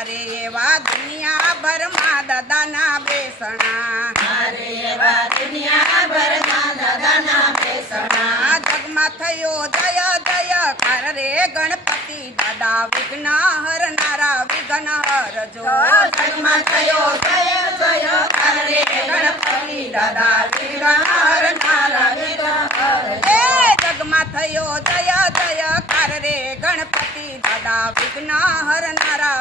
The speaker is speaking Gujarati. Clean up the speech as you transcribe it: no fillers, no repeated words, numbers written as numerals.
અરે એવા દુનિયા ભરમાં દાદાના બેસણા અરે એવા દુનિયા ભરમાં દાદાના બેસણા જગમાં થયો જય જયકાર રે ગણપતિ દાદા વિઘ્ન હરનારા વિઘ્ન હરજો જગમાં થયો જય જયકાર રે ગણપતિ દાદા વિઘ્ન હરનારા વિઘ્ન હરજો જગમાં થયો જય જયકાર રે ગણપતિ દાદા વિઘ્ન હરનારા